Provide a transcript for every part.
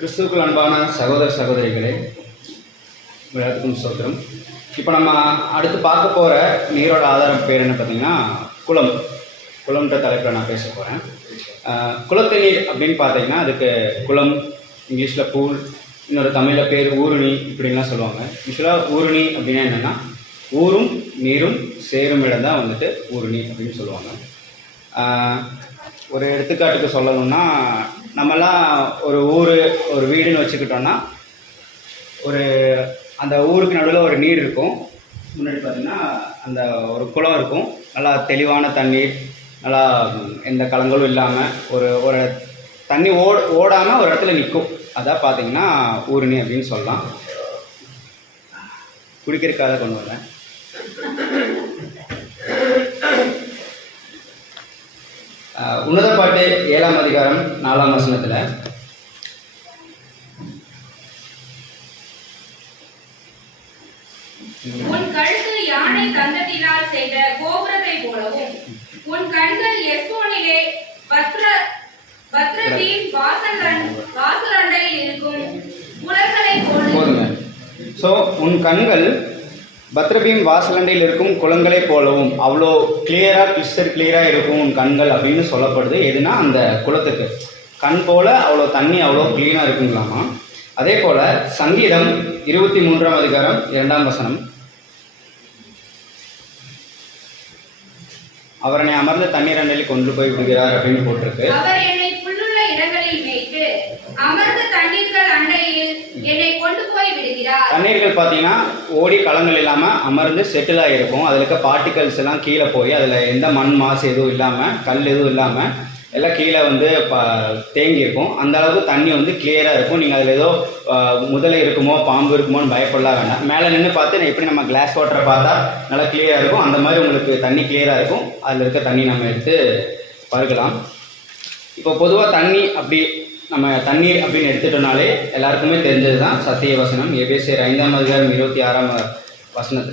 கிறிஸ்துவுக்குள் அன்பான சகோதர சகோதரிகளே எல்லாத்துக்கும் ஸ்தோத்திரம். இப்போ நம்ம அடுத்து பார்க்க போகிற நீரோட ஆதாரம் பேர் என்ன பார்த்தீங்கன்னா குளம். குளம்ன்ற தலைப்பில் நான் பேச போகிறேன் குளத்து நீர் அப்படின்னு பார்த்தீங்கன்னா அதுக்கு குளம் இங்கிலீஷில் பூல் இன்னொரு தமிழில் பேர் ஊருணி இப்படின்லாம் சொல்லுவாங்க. யூஸ்வலாக ஊருணி அப்படின்னா என்னென்னா ஊரும் நீரும் சேரும் இடம் தான் வந்துட்டு ஊருணி அப்படின்னு சொல்லுவாங்க. ஒரு எடுத்துக்காட்டுக்கு சொல்லணும்னா நம்மலாம் ஒரு ஊர் ஒரு வீடுன்னு வச்சுக்கிட்டோம்னா ஒரு அந்த ஊருக்கு நடுவில் ஒரு நீர் இருக்கும். முன்னாடி பார்த்திங்கன்னா அந்த ஒரு குளம் இருக்கும். நல்லா தெளிவான தண்ணீர் நல்லா எந்த கலங்களும் இல்லாமல் ஒரு ஒரு தண்ணி ஓ ஓடாமல் ஒரு இடத்துல நிற்கும். அதான் பார்த்தீங்கன்னா ஊருணி அப்படின்னு சொல்லலாம். குடிக்கிறதுக்காக கொண்டு வரேன். உன்னத பாட்டு ஏழாம் அதிகாரம் நாலாம் வசனத்தில். உன் கழுத்து யானை தந்தத்தினால் செய்த கோபுரத்தை போலவும் உன் கண்கள் எஸ்போனிலே பத்ர பத்ரதீன் வாசல் வாசலண்டையில் இருக்கும் குளங்களை போல ஸோ உன் கண்கள் பத்ரபீம் வாசலண்டையில் இருக்கும் குளங்களைப் போலவும் அவ்வளோ கிளியராக கிறிஸ்டர் கிளியராக இருக்கும் உன் கண்கள் அப்படின்னு சொல்லப்படுது. எதுனா அந்த குளத்துக்கு. கண் போல் அவ்வளோ தண்ணி அவ்வளோ க்ளீனாக இருக்குங்களாமா? அதே போல் சங்கீதம் இருபத்தி மூன்றாம் அதிகாரம் இரண்டாம் வசனம். அவரனை அமர்ந்த தண்ணீர் அண்டையில் கொண்டு போய் விடுகிறார் அப்படின்னு போட்டிருக்கு. அவர் என்னை புல்லுள்ள இடங்களில் அமர்ந்த என்னை கொண்டு போய் விடுகிறார். தண்ணீர்கள் பார்த்தீங்கன்னா ஓடி களங்கள் இல்லாமல் அமர்ந்து செட்டில் ஆகிருக்கும் அதில் இருக்க பார்ட்டிகல்ஸ் எல்லாம் கீழே போய் அதில் எந்த மண் மாசு எதுவும் இல்லாமல் கல் எதுவும் இல்லாமல் எல்லாம் கீழே வந்து ப தேங்கி இருக்கும் அந்த அளவுக்கு தண்ணி வந்து கிளியராக இருக்கும். நீங்கள் அதில் ஏதோ முதலை இருக்குமோ பாம்பு இருக்குமோன்னு பயப்படலாம் வேண்டாம். மேலே நின்று பார்த்து எப்படி நம்ம கிளாஸ் வாட்டரை பார்த்தா நல்லா கிளியராக இருக்கும். அந்த மாதிரி உங்களுக்கு தண்ணி கிளியராக இருக்கும். அதில் இருக்க தண்ணி நம்ம எடுத்து பருகலாம். இப்போ பொதுவாக தண்ணி அப்படி நம்ம தண்ணீர் அப்படின்னு எடுத்துட்டோம்னாலே எல்லாருக்குமே தெரிஞ்சது தான் சத்திய வசனம். எபேசியர் ஐந்தாம் அதிகாரம் இருபத்தி ஆறாம் வசனத்து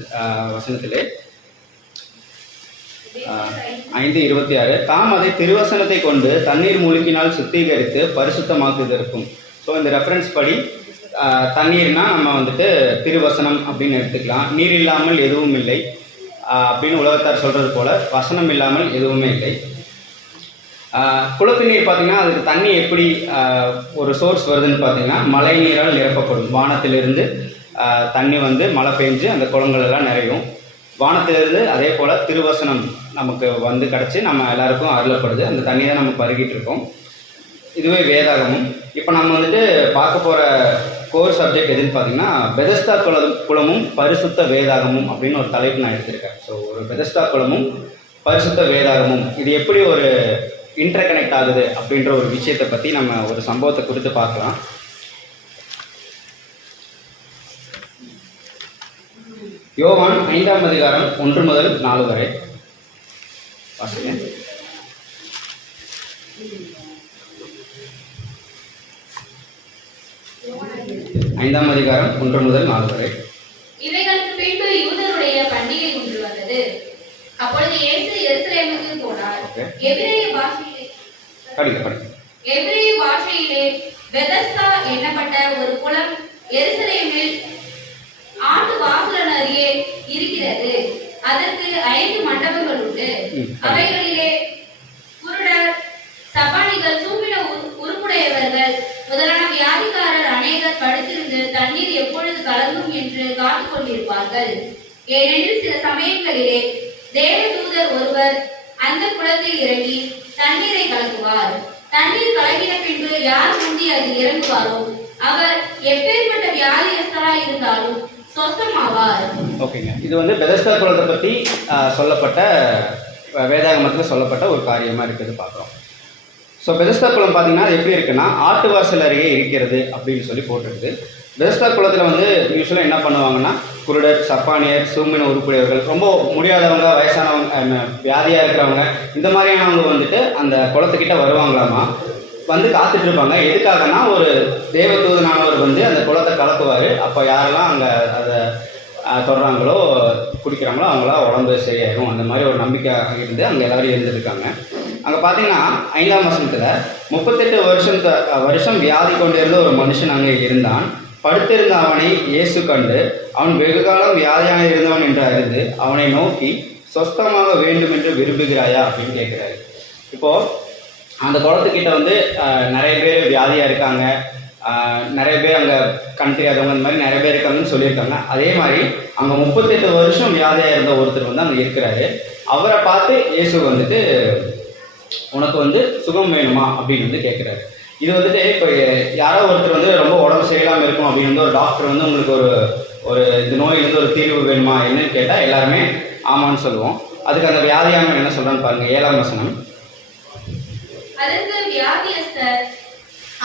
வசனத்திலே. ஐந்து இருபத்தி ஆறு. தாம் அதை திருவசனத்தை கொண்டு தண்ணீர் மூழ்கினால் சுத்திகரித்து பரிசுத்தமாக்குவதற்கும் ஸோ இந்த ரெஃபரன்ஸ் படி தண்ணீர்னால் தண்ணீர்னா நம்ம வந்துட்டு திருவசனம் அப்படின்னு எடுத்துக்கலாம். நீர் இல்லாமல் எதுவும் இல்லை. அப்படின்னு உலகத்தார் சொல்கிறது போல் வசனம் இல்லாமல் எதுவுமே இல்லை. குளத்துநீர் குளத்து நீர் பார்த்தீங்கன்னா அதுக்கு தண்ணி எப்படி ஒரு சோர்ஸ் வருதுன்னு பார்த்தீங்கன்னா மழை நீரால் நிரப்பப்படும். வானத்திலிருந்து தண்ணி வந்து மழை பெஞ்சு அந்த குளங்கள் எல்லாம் நிறையும். வானத்திலிருந்து அதே போல் திருவசனம் நமக்கு வந்து கிடச்சி நம்ம எல்லாருக்கும் அருளப்படுது. அந்த தண்ணி தான் நம்ம பருகிட்டு இருக்கோம். இதுவே வேதாகமும். இப்போ நம்ம வந்துட்டு பார்க்க போகிற கோர் சப்ஜெக்ட் எதுன்னு பார்த்தீங்கன்னா பெதஸ்தா குல குளமும் பரிசுத்த வேதாகமும் அப்படின்னு ஒரு தலைப்பு நான் எடுத்திருக்கேன். ஸோ ஒரு பெதஸ்தா குளமும் பரிசுத்த வேதாகமும். இது எப்படி ஒரு இன்டர் கனெக்ட் ஆகுது அப்படின்ற ஒரு விஷயத்தை பற்றி நம்ம ஒரு சம்பவத்தை குறித்து பார்க்கலாம். யோவான் ஐந்தாம் அதிகாரம் ஒன்று முதல் நாலு வரை. வாசிங்க. ஐந்தாம் அதிகாரம் ஒன்று முதல் நாலு வரை. இவைகளுக்கு பின்பு யூதருடைய பண்டிகை ஒன்று வந்தது. அப்பொழுது இயேசு எருசலேமுக்கு போனார். Okay. எபிரேய பாஷையிலே படிக்க படிக்க எபிரேய பாஷையிலே பெதஸ்தா எண்ணப்பட்ட ஒரு குளம் எருசலேமில் ஆண்டு வாசலன் அருகே இருக்கிறது. அதற்கு ஐந்து மண்டபங்கள் உண்டு. அவைகளிலே குருடர் சப்பானிகள் சூம்பின உரு- உருப்புடையவர்கள் முதலான வியாதிக்காரர் அநேகர் படுத்திருந்து தண்ணீர் எப்பொழுது கலங்கும் என்று காத்துக் கொண்டிருப்பார்கள் ஏனெனில் சில சமயங்களிலே குளத்தில் இறங்கி தண்ணீரை கலக்குவார். தண்ணீர் கலங்கின பின்பு யார் முந்தி அது இறங்குவாரோ அவர் எப்பேற்பட்ட வியாதியஸ்தராய் இருந்தாலும் சொஸ்தமாவார் ஓகேங்க. இது வந்து பெதஸ்தா குளத்தை பற்றி சொல்லப்பட்ட வேதாகமத்தில் சொல்லப்பட்ட ஒரு காரியமாக இருக்குது பார்க்குறோம். ஸோ பெதஸ்தா குளம் பார்த்தீங்கன்னா அது எப்படி இருக்குன்னா ஆட்டு வாசல் அருகே இருக்கிறது அப்படின்னு சொல்லி போட்டிருக்குது. பெதஸ்தா குளத்தில் வந்து யூஸ்வலாக என்ன பண்ணுவாங்கன்னா குருடர் சப்பானியர் சூமின உருப்புடையவர்கள் ரொம்ப முடியாதவங்க வயசானவங்க வியாதியாக இருக்கிறவங்க இந்த மாதிரியானவங்க வந்துட்டு அந்த குளத்துக்கிட்ட வருவாங்களாமா? வந்து காத்துட்டு இருப்பாங்க. எதுக்காகனா ஒரு தேவதூதனானவர் வந்து அந்த குளத்தை கலக்குவார். அப்போ யாரெல்லாம் அங்கே அதை தொடுறாங்களோ குடிக்கிறாங்களோ அவங்களாம் உடம்பு சரியாயிடும் அந்த மாதிரி ஒரு நம்பிக்கை இருந்து அங்கே எல்லோரும் இருந்திருக்காங்க. அங்கே பார்த்தீங்கன்னா ஐந்தாம் வசனத்தில் முப்பத்தெட்டு வருஷம் த- வருஷம் வியாதி கொண்டிருந்த ஒரு மனுஷன் அங்கே இருந்தான். படுத்திருந்த அவனை இயேசு கண்டு அவன் வெகு காலம் வியாதியாக இருந்தவன் என்று அறிந்து அவனை நோக்கி சொஸ்தமாக வேண்டும் என்று விரும்புகிறாயா? அப்படின்னு கேட்குறாரு. இப்போ அந்த குளத்துக்கிட்ட வந்து நிறைய பேர் வியாதியாக இருக்காங்க. நிறைய பேர் அங்கே கண் தெரியாதவங்க இந்த மாதிரி நிறைய பேர் இருக்காங்கன்னு சொல்லியிருக்காங்க. அதே மாதிரி அங்கே முப்பத்தெட்டு வருஷம் வியாதியாக இருந்த ஒருத்தர் வந்து அங்கே இருக்கிறாரு. அவரை பார்த்து இயேசு வந்துட்டு உனக்கு வந்து சுகம் வேணுமா? அப்படின்னு வந்து கேட்குறாரு. இது வந்துட்டு இப்போ யாரோ ஒருத்தர் வந்து ரொம்ப உடம்பு சரியில்லாமல் இருக்கும் அப்படின்னு வந்து ஒரு டாக்டர் வந்து உங்களுக்கு ஒரு ஒரு இந்த நோயிலிருந்து ஒரு தீர்வு வேணுமா என்னன்னு கேட்டால் எல்லாருமே ஆமான்னு சொல்லுவோம். அதுக்கு அந்த வியாதியானவன் என்ன சொல்கிறான்னு பாருங்க ஏழாம் வசனம். அதற்கு வியாதியஸ்தர்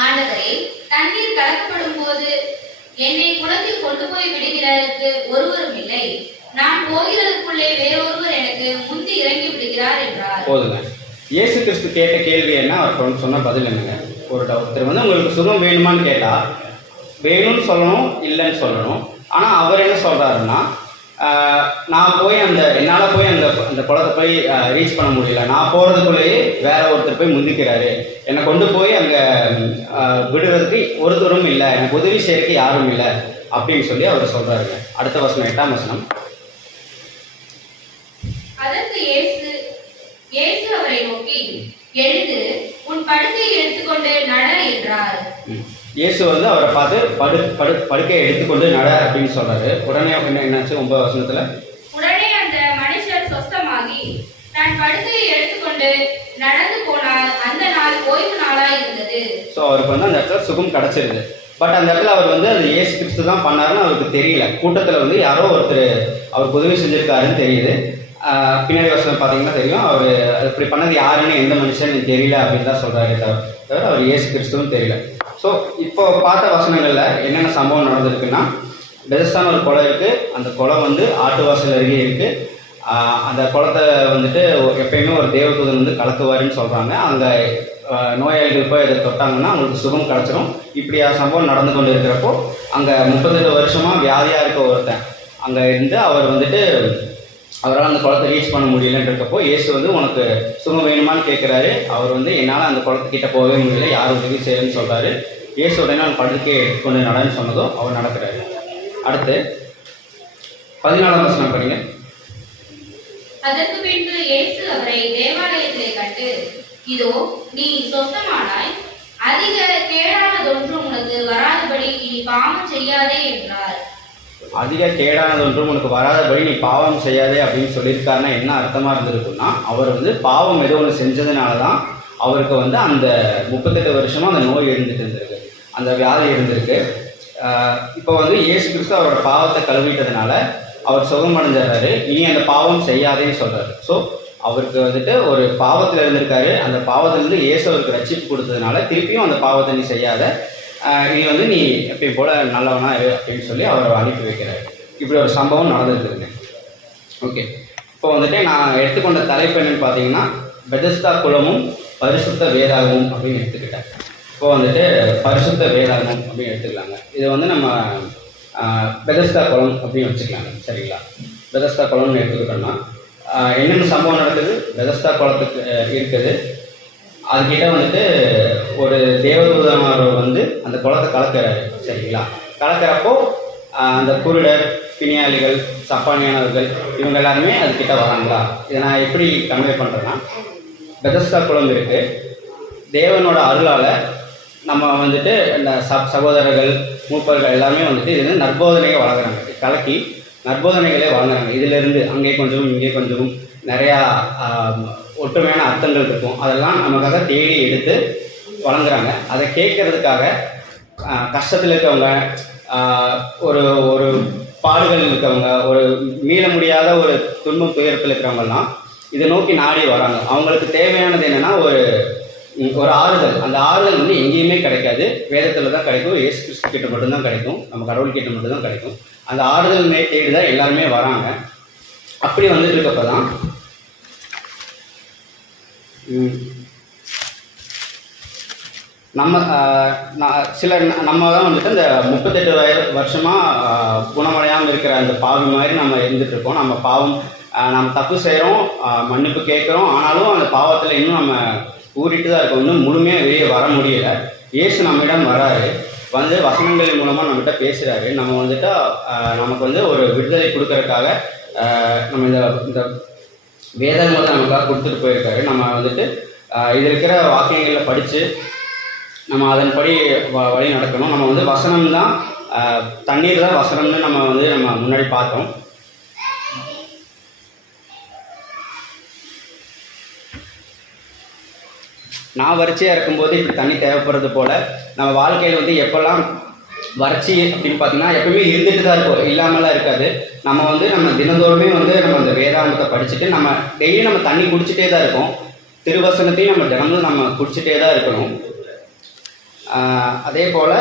ஆண்டவரே தண்ணீர் கலக்கப்படும் போது என்னை குளத்தில் கொண்டு போய் விடுகிறதற்கு ஒருவரும் இல்லை. நான் போகிறதுக்குள்ளே வேறொருவர் எனக்கு முந்தி இறங்கி விடுகிறார் என்றார். போதுங்க. இயேசு கிறிஸ்து கேட்ட கேள்வி என்ன? அவர் சொன்ன பதில் என்னங்க? ஒரு ட- ஒருத்தர் வந்து உங்களுக்கு சுகம் வேணுமான்னு கேட்டால் வேணும்னு சொல்லணும் இல்லைன்னு சொல்லணும். ஆனால் அவர் என்ன சொல்கிறாருன்னா நான் போய் அந்த என்னால் போய் அந்த அந்த குளத்தை போய் ரீச் பண்ண முடியல. நான் போகிறதுக்குள்ளேயே வேற ஒருத்தர் போய் முந்திக்கிறாரு. என்னை கொண்டு போய் அங்கே விடுறதுக்கு ஒருத்தரும் இல்லை. எனக்கு உதவி செய்யறதுக்கு யாரும் இல்லை. அப்படின்னு சொல்லி அவர் சொல்கிறாரு அடுத்த வசனம் எட்டாம் வசனம். அதற்கு இயேசு இயேசு அவரை நோக்கி எழுந்து படுக்கையை எடுத்துக்கொண்டு நட என்றார். ம். இயேசு வந்து அவரை பார்த்து படு படு படுக்கையை எடுத்துக்கொண்டு நட அப்படின்னு சொல்றாரு. உடனே என்ன என்னாச்சு ஒன்பது வசனத்துல? உடனே அந்த மனுஷர் சொஸ்தமாகி தன் படுக்கையை எடுத்துக்கொண்டு நடந்து போனார் அந்த நாள் ஓய்வு நாளாய் இருந்தது. ஸோ அவருக்கு வந்து அந்த இடத்துல சுகம் கிடச்சிருது. பட் அந்த இடத்துல அவர் வந்து அது இயேசு கிறிஸ்து தான் பண்ணாருன்னு அவருக்கு தெரியல. கூட்டத்தில் வந்து யாரோ ஒருத்தர் அவருக்கு உதவி செஞ்சிருக்காருன்னு தெரியுது. பின்னாடி வசனம் பார்த்தீங்கன்னா தெரியும். அவர் இப்படி பண்ணது யாருன்னு எந்த மனுஷன் தெரியல அப்படின்னு தான் சொல்கிறாரு தவிர தவிர அவர் இயேசு கிறிஸ்துவும் தெரியல. ஸோ இப்போ பார்த்த வசனங்களில் என்னென்ன சம்பவம் நடந்திருக்குன்னா பெதஸ்தான் ஒரு குளம் இருக்குது அந்த குளம் வந்து ஆட்டு வாசல் அருகே இருக்குது அந்த குளத்தை வந்துட்டு எப்பயுமே ஒரு தேவதூதன் வந்து கலக்குவாருன்னு சொல்கிறாங்க அங்கே நோயாளிகள் போய் இதை தொட்டாங்கன்னா அவங்களுக்கு சுகம் கிடச்சிரும். இப்படியா சம்பவம் நடந்து கொண்டு இருக்கிறப்போ அங்கே முப்பத்தெட்டு வருஷமாக வியாதியாக இருக்க ஒருத்தன். அங்கே இருந்து அவர் வந்துட்டு அவரால் அந்த குளத்தை ரீச் பண்ண முடியலன்றப்போ இயேசு வந்து உனக்கு சுகம் வேணுமான்னு கேட்குறாரு அவர் வந்து என்னால் அந்த குளத்துக்கிட்ட போகவே முடியல யார் உதவி செய்யலன்னு சொல்கிறாரு இயேசு உடனே அவன் படுக்கையை எடுத்துக்கொண்டு நடன்னு சொன்னதும் அவர் நடக்கிறாரு. அடுத்து பதினாலாம் வசனம் படிங்க. அதற்கு பின்பு இயேசு அவரை தேவாலயத்திலே கண்டு இதோ நீ சொந்தமானாய் அதிக தேடாததொன்று உனக்கு வராதபடி இனி பாவம் செய்யாதே என்றார். அதிக கேடானது ஒன்றும் உனக்கு வராதபடி நீ பாவம் செய்யாதே அப்படின்னு சொல்லியிருக்காருன்னா என்ன அர்த்தமாக இருந்திருக்குன்னா அவர் வந்து பாவம் ஏதோ ஒன்று செஞ்சதுனால தான் அவருக்கு வந்து அந்த முப்பத்தெட்டு வருஷமாக அந்த நோய் இருந்துட்டு இருந்திருக்கு. அந்த வியாதி இருந்திருக்கு இப்போ வந்து இயேசு கிறிஸ்து அவரோட பாவத்தை கழுவிட்டதுனால அவர் சுகம் அடைஞ்சிடுறாரு இனி அந்த பாவம் செய்யாதேன்னு சொல்கிறாரு ஸோ அவருக்கு வந்துட்டு ஒரு பாவத்தில் இருந்திருக்காரு. அந்த பாவத்திலிருந்து இயேசு அவருக்கு ரட்சிப்பு கொடுத்ததுனால திருப்பியும் அந்த பாவத்தை நீ செய்யாத. நீ வந்து நீ எப்பயும் போல நல்லவனா அப்படின்னு சொல்லி அவரை அனுப்பி வைக்கிறாரு. இப்படி ஒரு சம்பவம் நடந்துருக்குங்க ஓகே இப்போ வந்துட்டு நான் எடுத்துக்கொண்ட தலைப்பு என்னன்னு பார்த்தீங்கன்னா பெதஸ்தா குலமும் பரிசுத்த வேதாகமும் அப்படின்னு எடுத்துக்கிட்டேன். இப்போ வந்துட்டு பரிசுத்த வேதாகமம் அப்படின்னு எடுத்துக்கலாங்க. இது வந்து நம்ம பெதஸ்தா குளம் அப்படின்னு வச்சுக்கலாங்க. சரிங்களா? பெதஸ்தா குளம்னு எடுத்துக்கிட்டோம்னா என்னென்ன சம்பவம் நடக்குது? பெதஸ்தா குளத்துக்கு இருக்குது. அதுக்கிட்ட வந்துட்டு ஒரு தேவதூதனார் வந்து அந்த குளத்தை கலக்கிறாரு. சரிங்களா? கலக்கிறப்போ அந்த குருடர் பிணியாளிகள் சப்பானியானவர்கள் இவங்க எல்லாருமே அதுக்கிட்ட வராங்களா? இதை நான் எப்படி கன்வே பண்ணுறேன்னா பெதஸ்தா குளம் இருக்கு. தேவனோட அருளால் நம்ம வந்துட்டு இந்த சப் சகோதரர்கள் மூப்பர்கள் எல்லாமே வந்துட்டு இது வந்து நற்போதனையை வளர்கிறாங்க கலக்கி நற்போதனைகளே வளர்க்குறாங்க இதிலிருந்து அங்கே கொஞ்சம் இங்கே கொஞ்சம் நிறையா ஒற்றுமையான அர்த்தங்கள் இருக்கும். அதெல்லாம் நமக்காக தேடி எடுத்து வழங்குறாங்க. அதை கேட்கறதுக்காக கஷ்டத்தில் இருக்கவங்க ஒரு ஒரு பாடுகள் இருக்கவங்க ஒரு மீள முடியாத ஒரு துன்பம் துயரத்தில் இருக்கிறவங்கலாம் இதை நோக்கி நாடி வராங்க. அவங்களுக்கு தேவையானது என்னென்னா ஒரு ஒரு ஆறுதல். அந்த ஆறுதல் வந்து எங்கேயுமே கிடைக்காது. வேதத்தில் தான் கிடைக்கும். ஏசு கிறிஸ்து கிட்ட மட்டும்தான் கிடைக்கும். நம்ம கடவுள் கிட்ட மட்டும்தான் கிடைக்கும். அந்த ஆறுதல் மே தேடி தான் எல்லாருமே வராங்க. அப்படி வந்துட்டு இருக்கப்போ தான் நம்ம நான் சில நம்ம தான் வந்துட்டு இந்த முப்பத்தெட்டு வயது வருஷமாக குணமடையாமல் இருக்கிற அந்த பாவி மாதிரி நம்ம இருந்துகிட்ருக்கோம் நம்ம பாவம் நம்ம தப்பு செய்கிறோம் மன்னிப்பு கேட்குறோம் ஆனாலும் அந்த பாவத்தில் இன்னும் நம்ம ஊறிட்டு தான் இருக்கோம். இன்னும் முழுமையாக வெளியே வர முடியல. இயேசு நம்மிடம் வராரு. வந்து வசனங்களின் மூலமாக நம்மகிட்ட பேசுகிறாரு நம்ம வந்துட்டு நமக்கு வந்து ஒரு விடுதலை கொடுக்கறதுக்காக நம்ம இந்த இந்த வேதங்கள் நமக்காக கொடுத்துட்டு போயிருக்காரு. நம்ம வந்துட்டு இதில் இருக்கிற வாக்கியங்களில் படித்து நம்ம அதன்படி வ வழி நடக்கணும். நம்ம வந்து வசனம் தான் தண்ணீர் தான் வசனம்னு நம்ம வந்து நம்ம முன்னாடி பார்த்தோம். நான் வறட்சியாக இருக்கும்போது இப்படி தண்ணி தேவைப்படுறது போல் நம்ம வாழ்க்கையில் வந்து எப்போல்லாம் வறட்சி அப்படின்னு பார்த்தீங்கன்னா எப்பவுமே இருந்துட்டு தான் இருக்கும். இல்லாமலாம் இருக்காது. நம்ம வந்து நம்ம தினந்தோறுமே வந்து நம்ம அந்த வேதாந்தத்தை படிச்சுட்டு நம்ம டெய்லி நம்ம தண்ணி குடிச்சிட்டே தான் இருக்கோம். திருவசனத்தையும் நம்ம தினமும் நம்ம குடிச்சிட்டே தான் இருக்கணும். அதே போல்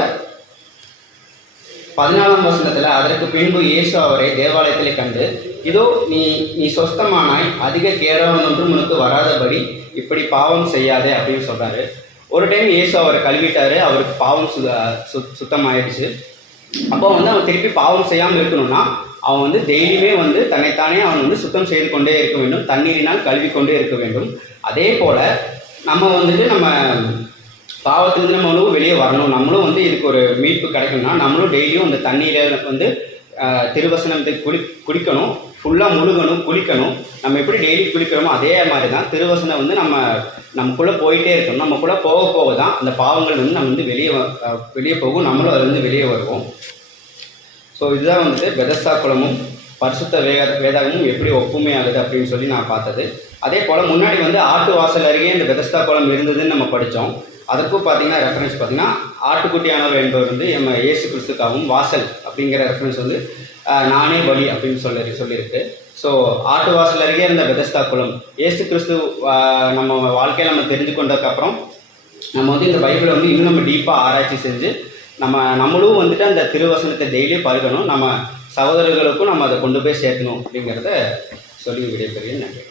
பதினாலாம் வசனத்தில் அதற்கு பின்பு இயேசு அவரை தேவாலயத்தில் கண்டு இதோ நீ நீ சொஸ்தமானாய் அதிக கேரளம் ஒன்றும் உனக்கு வராதபடி இப்படி பாவம் செய்யாதே அப்படின்னு சொல்கிறாரு ஒரு டைம் இயேசு அவரை கழுவிட்டாரு. அவருக்கு பாவம் சு சு- சுத்தமாயிடுச்சு. அப்போ வந்து அவன் திருப்பி பாவம் செய்யாமல் இருக்கணும்னா அவன் வந்து டெய்லியுமே வந்து தன்னைத்தானே அவன் வந்து சுத்தம் செய்து கொண்டே இருக்க வேண்டும். தண்ணீரினால் கழுவி கொண்டே இருக்க வேண்டும். அதே போல் நம்ம வந்துட்டு நம்ம பாவத்திலிருந்து நம்ம வெளியே வரணும். நம்மளும் வந்து இதுக்கு ஒரு மீட்பு கிடைக்கணும்னா நம்மளும் டெய்லியும் அந்த தண்ணீரை வந்து ஆஹ், திருவசனத்தை குளி குடிக்கணும் ஃபுல்லாக முழுகணும் குளிக்கணும். நம்ம எப்படி டெய்லி குளிக்கிறோமோ அதே மாதிரி தான் திருவசனம் வந்து நம்ம நமக்குள்ளே போயிட்டே இருக்கணும். நமக்குள்ளே போக போக தான் அந்த பாவங்கள் வந்து நம்ம வந்து வெளியே வ- வெளியே போகும். நம்மளும் அதுலேருந்து வெளியே வருவோம். ஸோ இதுதான் வந்துட்டு பெதஸ்தா குளமும் பரிசுத்த வேக வேதாகமும் எப்படி ஒப்புமை ஆகுது அப்படின்னு சொல்லி நான் பார்த்தது. அதே போல் முன்னாடி வந்து ஆட்டு வாசல் அருகே இந்த பெதஸ்தா குளம் இருந்ததுன்னு நம்ம படித்தோம் அதற்கும் பார்த்தீங்கன்னா ரெஃபரன்ஸ் பார்த்தீங்கன்னா ஆட்டுக்குட்டியானவர் என்பவர் வந்து நம்ம இயேசு கிறிஸ்துக்காகவும் வாசல் அப்படிங்கிற ரெஃபரன்ஸ் வந்து நானே வழி அப்படின்னு சொல்லி சொல்லியிருக்கு. ஸோ ஆட்டு வாசல் அருகே இருந்த பெதஸ்தா குளம். ஏசு கிறிஸ்து நம்ம வாழ்க்கையில் நம்ம தெரிஞ்சு கொண்டதுக்கப்புறம் நம்ம வந்து இந்த பைபிளை வந்து இன்னும் நம்ம டீப்பாக ஆராய்ச்சி செஞ்சு நம்ம நம்மளும் வந்துட்டு அந்த திருவசனத்தை டெய்லியும் பருகணும். நம்ம சகோதரர்களுக்கும் நம்ம அதை கொண்டு போய் சேர்க்கணும் அப்படிங்கிறத சொல்லி விடைபெறுகிறேன். நன்றி.